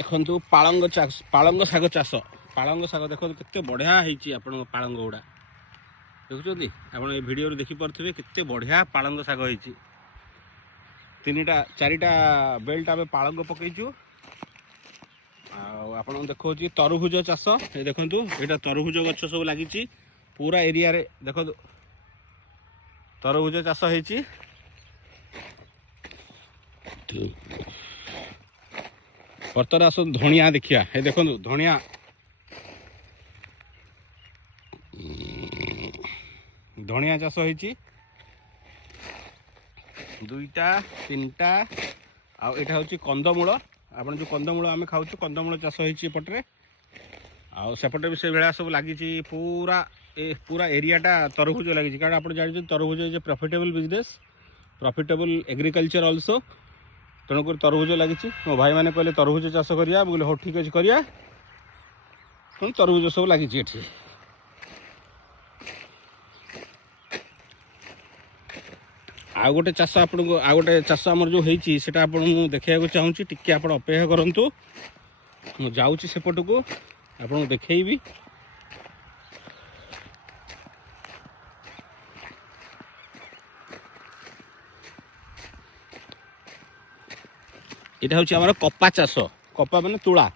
देखु पालंग शाग चाष पालंग शाग देखो केते बढ़िया होती आप पालंग गुड़ा देखुं आप भिडियो देखिपे केते बढ़िया पालंग शाग होती तीनटा चारिटा बेल्ट आम पालंग पकईचु आप देखो तरभुज चाष ये देखु यहाँ तरभुज गछ सब लगी पूरा एरिया रे देखो तरभुज चाष होती बर्तमान आस धनिया देखिया ये देखो धनिया धनिया चाष होती दुईटा तीनटा आटा हूँ कंदमूल आप जो कंदमूल आम खाऊ कंदमूल चाष होपटे आसेपटे भी से भाया सब लगी पूरा एरियाटा तरभुज लगी कारण आप जानते तरभुज is a profitable business profitable agriculture also तेणुक तरभुज लगी मो भाई मैंने कहले तरभुज चाष करिया बोले हो ठीक अच्छे करिया तरभुज सब लगी आउ गोटे चाष आपन को आउ गोटे चाष आमर जो होती है आपको देखा चाहूँगी टिके आप अपेक्षा करूँ मुझे जाऊँगी सेपट को आपको देखी यहाँ हूँ आम कपा चाष कपा माने तुला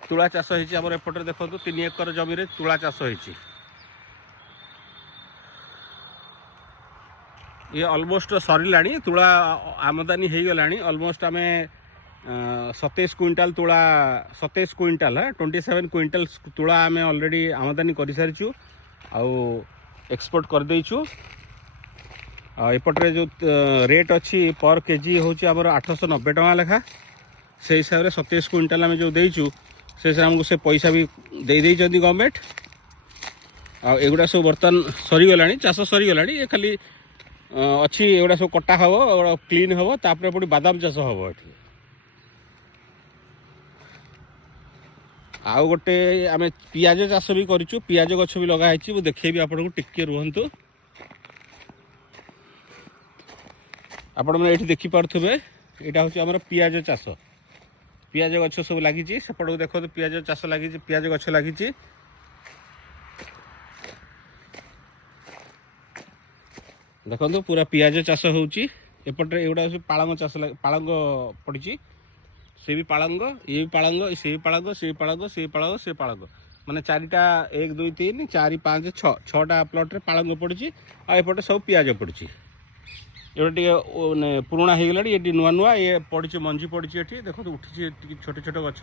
तुला चाष होती एपटे देखो 3 एकर जमी तुला चाष होती ये ऑलमोस्ट सरिला तुला आमदानी हो गला ऑलमोस्ट आम 27 क्विंटाल तुला 27 क्विंटाल 27 क्विंटाल तुला आम ऑलरेडी आमदानी कर सारी आउ एक्सपोर्ट कर देचु एपटे जो रेट अच्छी पर केजी हूँ आम 890 टका लेखा से हिसाब से 27 क्विंटाल आम जो देचु से आमको से पैसा भी दे गवर्नमेंट आगुड़ा सब बर्तमान सरीगला चाष सरीगला ये खाली अच्छी एगुड़ा सब कटा हम क्लीन हम तापर पुणी बादाम चाष हम ये आउ गोटे आम पियाज चाष भी करूँ पियाज गछ भी लगाई मुझे देखेबी आपको टिके रुहतु आपण मैंने ये देखिपे यहाँ हूँ आम पियाज चाष पियाज गछ सब लगी सेपट को देखो पियाज चाष लगी पियाज गछ लगी देखो पूरा पियाज चाष होपटे एगुड़ा पालंग चाष पालंग पड़ी से भी पालंग ये भी पालंग से भी पालंग से पालंग से पालंग से पालंग माने 4टा 1 2 3 4 5 6 6टा प्लॉट रे पालंग पड़ी आएपटे सब पियाज पड़ी ये पुराणा हो गला ये नुआ नुआ ये पड़ी मंजी पड़ी देखो उठी छोटे छोटे गछ